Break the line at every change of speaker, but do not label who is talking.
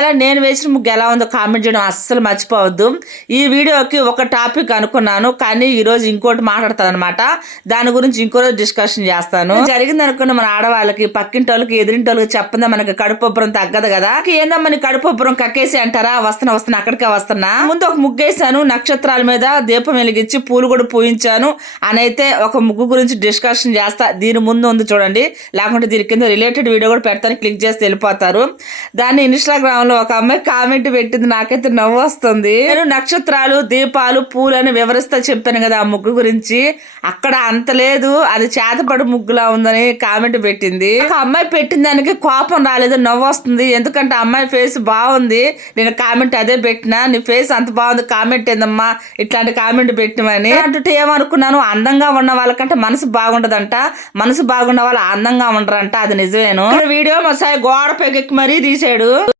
ఇవాళ నేను వేసిన ముగ్గు ఎలా ఉందో కామెంట్ చేయడం అస్సలు మర్చిపోవద్దు. ఈ వీడియోకి ఒక టాపిక్ అనుకున్నాను కానీ ఈ రోజు ఇంకోటి మాట్లాడతాను అనమాట దాని గురించి ఇంకో రోజు డిస్కషన్ చేస్తాను. జరిగింది అనుకున్న మన ఆడవాళ్ళకి పక్కింటి వాళ్ళకి ఎదిరింటి వాళ్ళకి చెప్పదా మనకి కడుపుబ్బరం తగ్గదు కదా? ఏందమ్మా నీ కడుపుబ్బరం కక్కేసి అంటారా? వస్తున్నా వస్తున్నా అక్కడికే వస్తున్నా. ముందు ఒక ముగ్గు వేసాను నక్షత్రాల మీద దీపం వెలిగించి పూలు కూడా పూయించాను. అని అయితే ఒక ముగ్గు గురించి డిస్కషన్ చేస్తా దీని ముందు ఉంది చూడండి. లేకుంటే దీని కింద రిలేటెడ్ వీడియో కూడా పెడతాను క్లిక్ చేసి వెళ్ళిపోతారు. దాన్ని ఇన్స్టాగ్రామ్ లో ఒక అమ్మాయి కామెంట్ పెట్టింది నాకైతే నవ్వు వస్తుంది. నేను నక్షత్రాలు దీపాలు పూలు అని వివరిస్తా చెప్పాను కదా ఆ ముగ్గు గురించి. అక్కడ అంత లేదు అది చేతపడి ముగ్గులా ఉందని కామెంట్ పెట్టింది. ఒక అమ్మాయి పెట్టిన దానికి కోపం రాలేదు నవ్వు వస్తుంది. ఎందుకంటే ఆ అమ్మాయి ఫేస్ బాగుంది. నేను కామెంట్ అదే పెట్టినా నీ ఫేస్ అంత బాగుంది కామెంట్ ఏందమ్మా? ఇట్లాంటి కామెంట్ పెట్టినమని అంటే ఏమనుకున్నాను? అందంగా ఉన్న వాళ్ళకంటే మనసు బాగుండదంట. మనసు బాగున్న వాళ్ళు అందంగా ఉండరంట. అది నిజమేను. వీడియో మా సాయి గోడ పెగెక్కి మరీ తీసాడు.